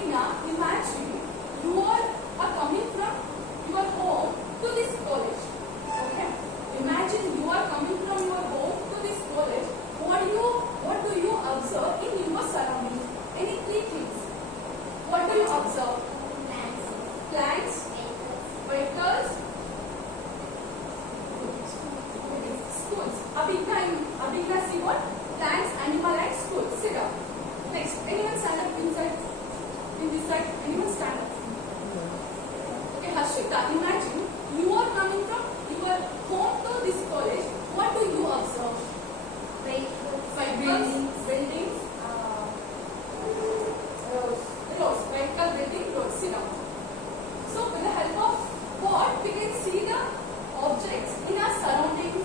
Abhigna, imagine you are coming from your home to this college. Okay? Imagine you are coming from your home to this college. What do you observe in your surroundings? Any three things. What do you observe? Plants, vehicles, schools. Abhigna, see what? Plants, animal and schools. Sit down. Next, anyone stand up inside? In this side, anyone stand up? Okay, Harshita, imagine you are coming from your home to this college. What do you observe? Vehicles, buildings, roads. Vehicle, building, roads. Sit down. So, with the help of what we can see the objects in our surroundings.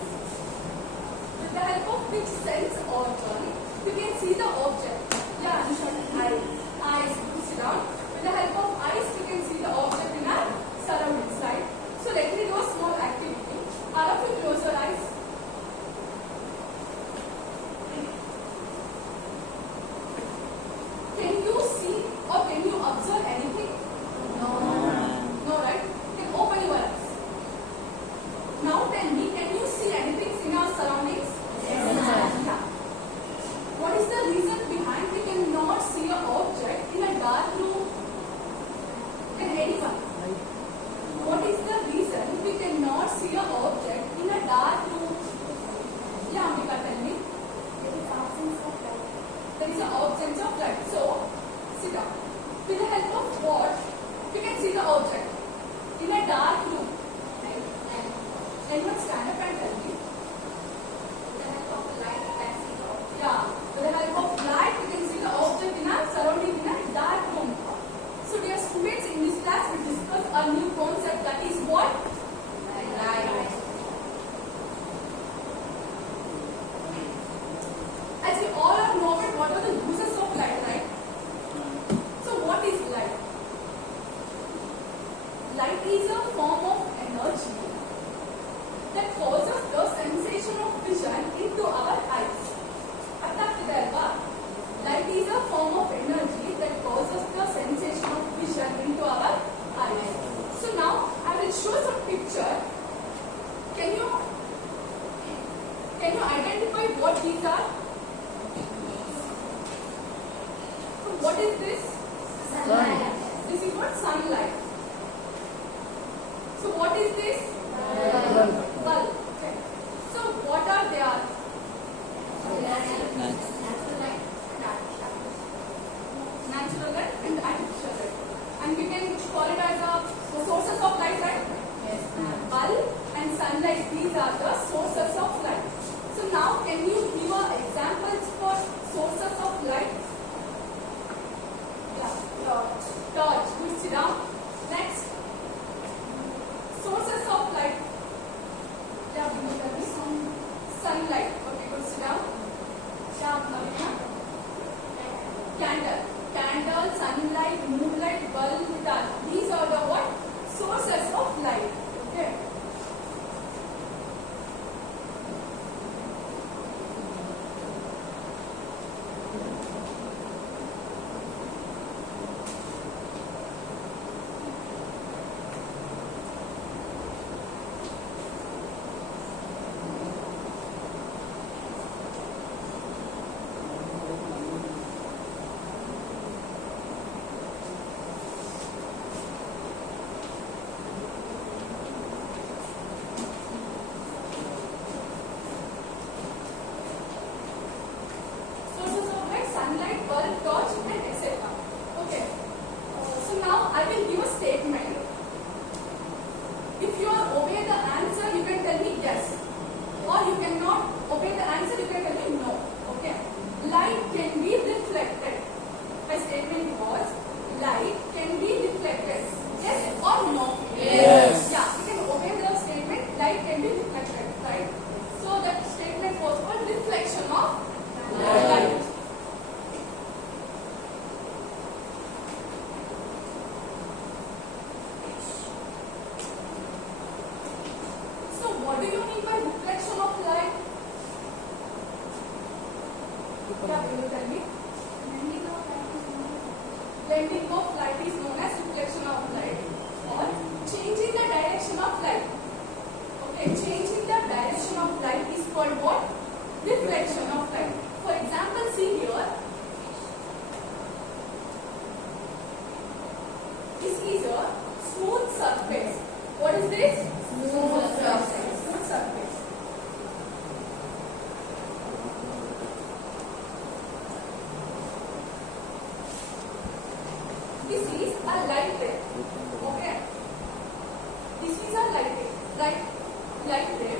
With the help of which sense organ we can see the object. Yeah, eyes. Sit down. With the help of eyes, we can see the object in our surroundings, right? So let me do a small activity. All of you close your eyes. Can you see or can you observe anything? No. No, right? Then open your eyes. Now tell me, can you see anything in our surroundings? Yes. Yeah. What is the reason behind we cannot see an object in a dark room? Can anyone? What is the reason we cannot see an object in a dark room? Yeah, Amika, tell me. There is absence of light. There is an absence of light. So, sit down. With the help of what we can see the object in a dark room? Anyone stand up and tell me. With the help of light, we can see the object. Yeah, with the help of light, we can see the object in our surrounding in a dark room. So, dear students, in this class, we discuss a new concept that is what? Light. As we all are knowing, what are the uses of light, right? So, what is light? Light is a form of energy that causes the sensation of vision into our eyes. Light is a form of energy that causes the sensation of vision into our eyes. So now I will show some picture. Can you identify what these are? So what is this? Sunlight. This is what? Sunlight. So what is this? Bulb. Okay. So what are they are? Natural light and artificial light. And we can call it as the sources of light, right? Yes. Bulb and sunlight, these are the sources of light. So now can you give examples for sources of light? Yeah. Torch. Good, sit down. Next. Sources of light. Yeah, sunlight. Okay, good, sit down. Yeah, candle. Candle, sunlight, moonlight, bulb, dark. These are the what? Sources of light. Okay. bending of light is known as reflection of light, or changing the direction of light. Okay, changing the direction of light is called what? Reflection of light. For example, see here. This is a smooth surface. What is this? Smooth surface. Smooth surface. This is a light ray. Okay. This is a light ray. Light ray.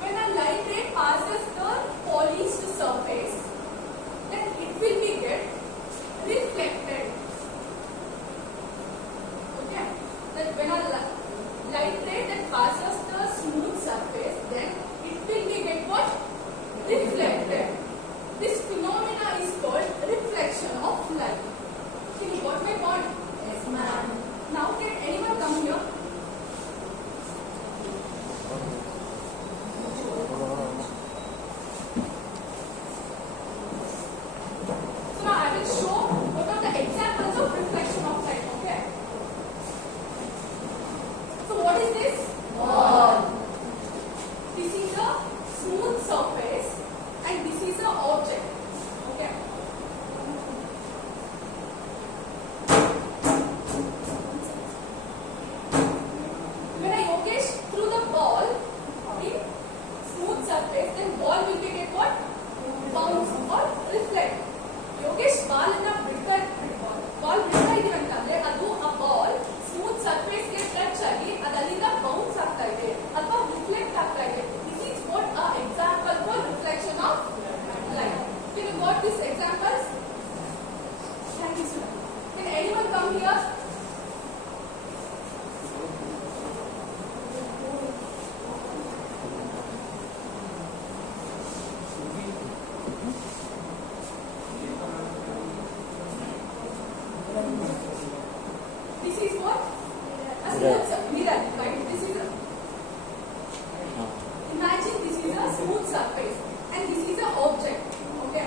When a light ray passes the polished surface, then it will be get reflected. Okay. That when a light ray that passes the smooth surface, then it will be get what? Reflected. This phenomena is called reflection of light. Can you got my point? Yes, ma'am. Now can anyone come here? So now I will show what are the examples of reflection of light. Okay. So what is this? Ball. This is a smooth surface and this is an object. Okay. When I Yogesh through the ball in smooth surface, then ball will be get what? Bounce or reflect. Yogesh ball in a bitter ball bitter idivantandre adu a ball smooth surface ge touch agi adallinda bounce aagta ide athwa reflect aagta ide. This is what a example for reflection of light. Can you got these examples? Thank you, sir. Can anyone come here? This is what? A smooth mirror, right? This is a, imagine this is a smooth surface and this is an object. Okay.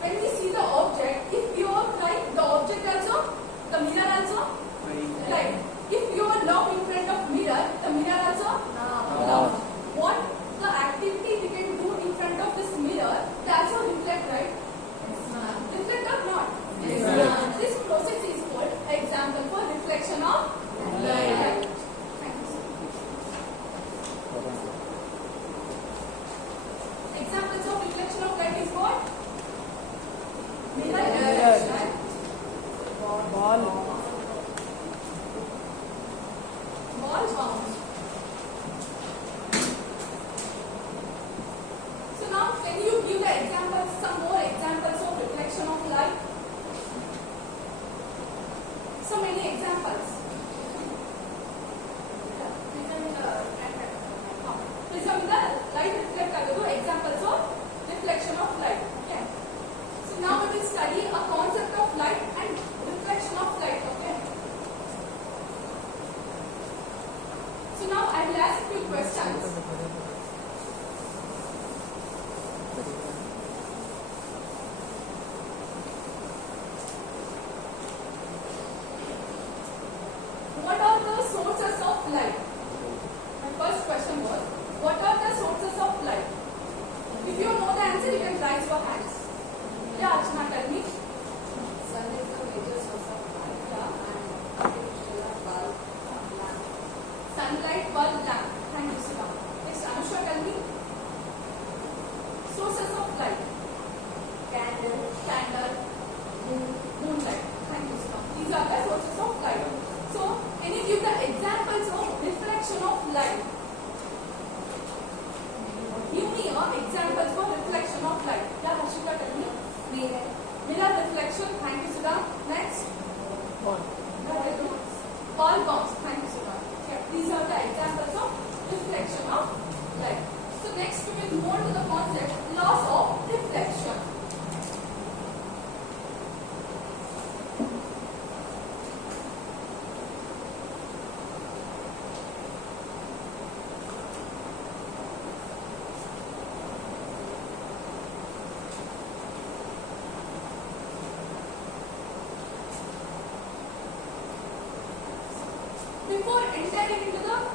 When we see the object, if you are right, the object also, the mirror also, right. If you are locked in front of mirror, the mirror also, no. What the activity we can do in front of this mirror, they also reflect, right? Yes, ma'am. Reflect or not? Yes, ma'am. This process is called example for reflection of light. Thank you, sir. Examples of reflection of light is what? Mirror reflection. Ball bounce. So now can you give the examples, some more examples of reflection of light? So many examples. Prism the light reflect agadu examples of reflection of light. Okay. So now we will study a concept of light and reflection of light. Okay. So now I will ask few questions. What are the sources of light? My first question was, what are the sources of light? If you know the answer, you can raise your hands. Yeah, Archana, tell me. Sun is the major source of light. Yeah. And artificial bulb, lamp. Sunlight, bulb, lamp. Thank you, Siva. Next, Anusha, tell me. Sources of light. Candle, moonlight. Thank you, Siva. These are the sources of light. So, can you give the examples of reflection of light? Give me examples for reflection of light. Yeah, Harshita, tell me. Mirror. Mirror before entering into the